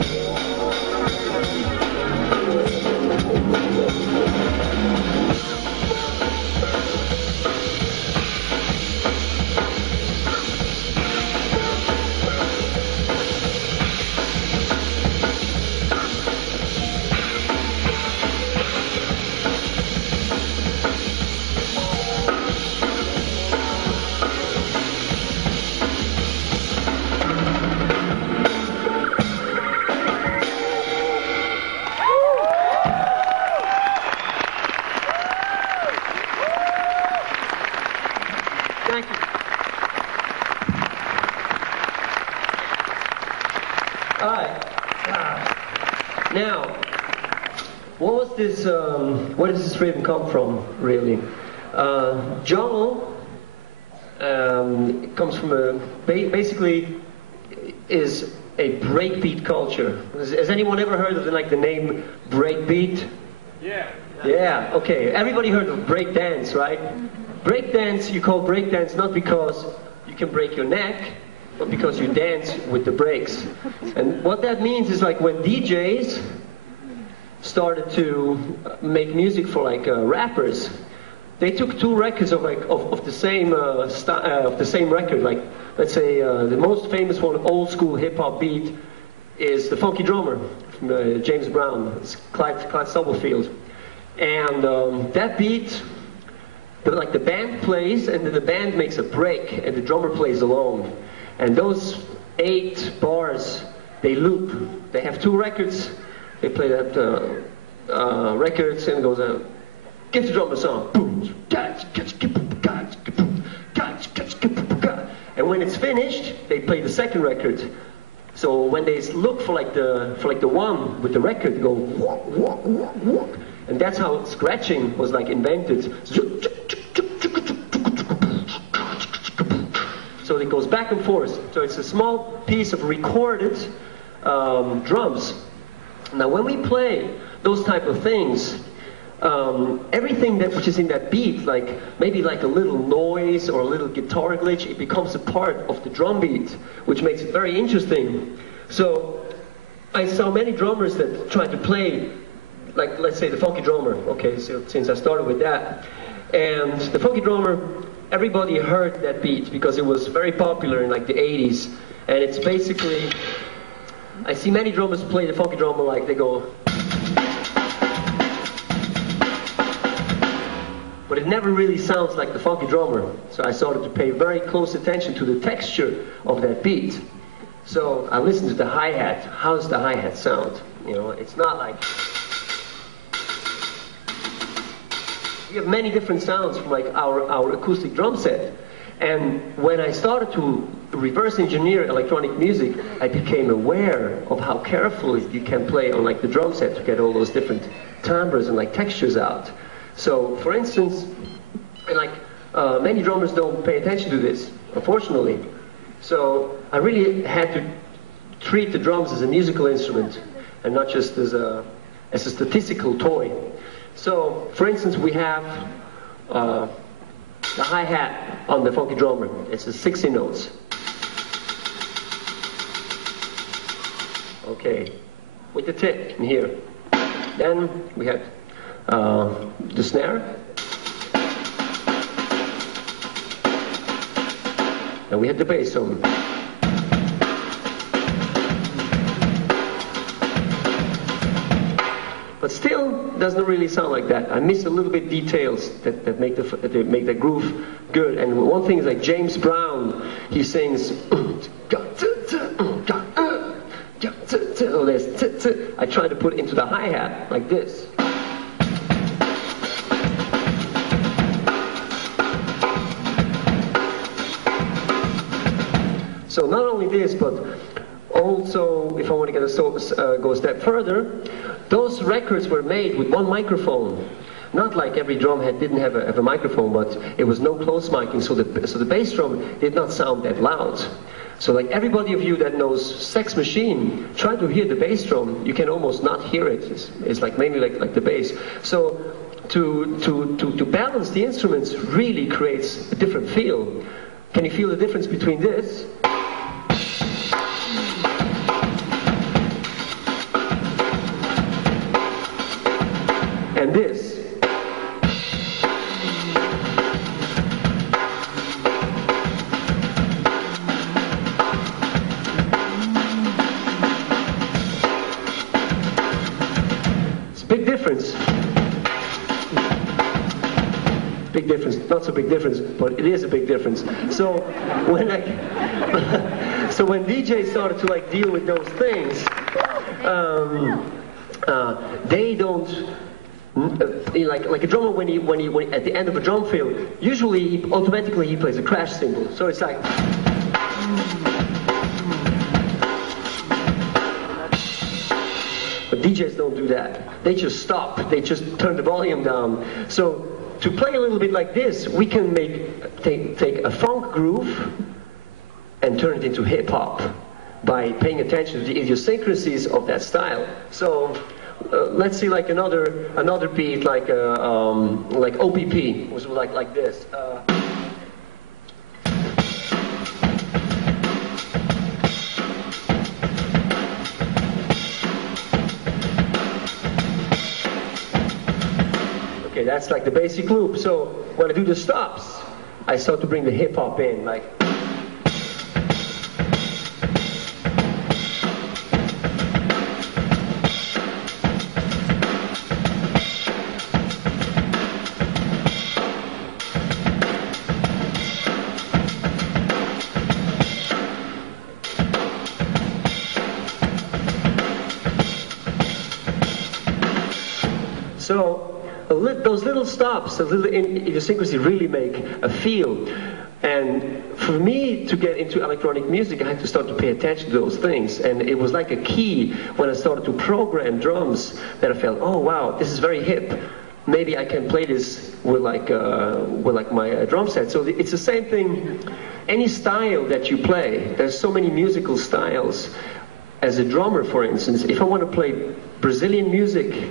Thank you. All right. Now, what was this? Where does this rhythm come from, really? Jojo comes from basically is a breakbeat culture. Has anyone ever heard of the name breakbeat? Yeah. Yeah. Okay. Everybody heard of breakdance, right? Breakdance, you call breakdance not because you can break your neck, but because you dance with the breaks. And what that means is like when DJs started to make music for rappers, they took two records of the same of the same record. Like, let's say the most famous one, old school hip hop beat, is The Funky Drummer from James Brown. It's Clyde Stubblefield, and that beat. But the band plays, and then the band makes a break, and the drummer plays alone. And those 8 bars, they loop. They have 2 records. They play that records, and it goes, give the drummer a song. And when it's finished, they play the second record. So when they look for the one with the record, they go walk, walk, walk, walk. And that's how scratching was invented. So it goes back and forth. So it's a small piece of recorded drums. Now when we play those type of things, everything which is in that beat, maybe a little noise or a little guitar glitch, it becomes a part of the drum beat, which makes it very interesting. So I saw many drummers that tried to play, let's say the Funky Drummer. Okay, so since I started with that, and the Funky Drummer, everybody heard that beat because it was very popular in the 80s, and it's basically, I see many drummers play the Funky Drummer they go, but it never really sounds like the Funky Drummer. So I started to pay very close attention to the texture of that beat. So I listened to the hi-hat. How does the hi-hat sound? It's not like... We have many different sounds from our acoustic drum set. And when I started to reverse engineer electronic music, I became aware of how carefully you can play on the drum set to get all those different timbres and textures out. So, for instance, many drummers don't pay attention to this, unfortunately. So I really had to treat the drums as a musical instrument and not just as a statistical toy. So, for instance, we have the hi-hat on the Funky Drummer. It's a 60 notes. Okay, with the tip in here. Then we have the snare. And we had the bass on. But still doesn't really sound like that. I miss a little bit details that make the groove good. And one thing is James Brown, he sings. I try to put it into the hi-hat like this. So not only this, but also, if I want to go a step further, those records were made with one microphone. Not like every drum head didn't have a microphone, but it was no close miking, so the bass drum did not sound that loud. So everybody of you that knows Sex Machine, try to hear the bass drum. You can almost not hear it. It's mainly like the bass. So to balance the instruments really creates a different feel. Can you feel the difference between this difference. Big difference, not so big difference, but it is a big difference. So when so when DJs started to like deal with those things, they don't like a drummer when he at the end of a drum fill, usually automatically he plays a crash cymbal. So it's like. But DJs don't do that. They just stop. They just turn the volume down. So to play a little bit like this, we can take a funk groove and turn it into hip hop by paying attention to the idiosyncrasies of that style. So let's see, like another beat, like OPP, was like this. Okay, that's like the basic loop. So when I do the stops, I start to bring the hip hop in, like. So those little stops, the little idiosyncrasy really make a feel. And for me to get into electronic music, I had to start to pay attention to those things. And it was like a key when I started to program drums that I felt, oh wow, this is very hip. Maybe I can play this with like my drum set. So it's the same thing. Any style that you play, there's so many musical styles. As a drummer, for instance, if I want to play Brazilian music,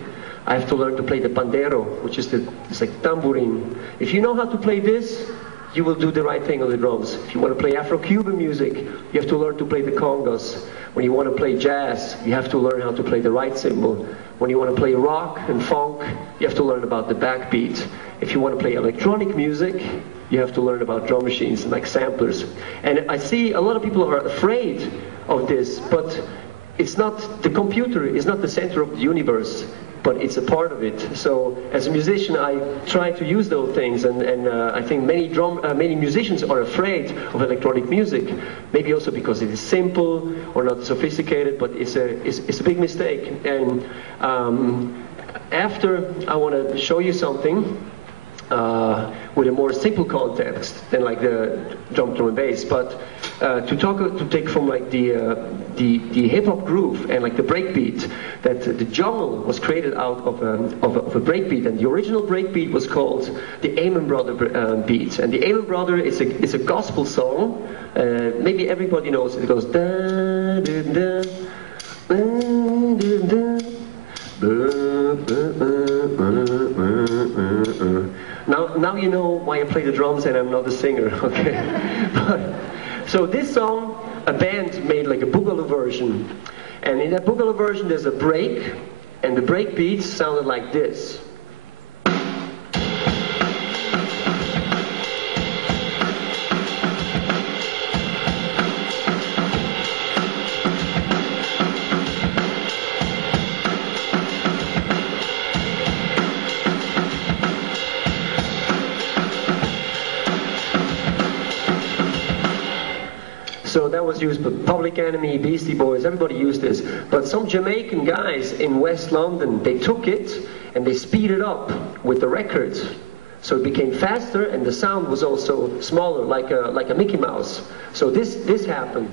I have to learn to play the pandeiro, which is it's like tambourine. If you know how to play this, you will do the right thing on the drums. If you want to play Afro-Cuban music, you have to learn to play the congas. When you want to play jazz, you have to learn how to play the right cymbal. When you want to play rock and funk, you have to learn about the backbeat. If you want to play electronic music, you have to learn about drum machines, like samplers. And I see a lot of people are afraid of this, but it's not, the computer is not the center of the universe, but it's a part of it. So as a musician, I try to use those things, and I think many musicians are afraid of electronic music, maybe also because it is simple or not sophisticated, but it's a big mistake. And after, I want to show you something with a more simple context than like the drum and bass, but to take from like the hip hop groove and like the breakbeat, that the jungle was created out of a breakbeat, and the original breakbeat was called the Allman Brother beat, and the Allman Brother is a gospel song. Maybe everybody knows it. It goes da da da da. Now you know why I play the drums and I'm not a singer, okay? So this song, a band made like a boogaloo version, and in that boogaloo version there's a break, and the break beats sounded like this. So that was used by Public Enemy, Beastie Boys, everybody used this. But some Jamaican guys in West London, they took it and they speeded up with the records. So it became faster and the sound was also smaller, like a Mickey Mouse. So this happened.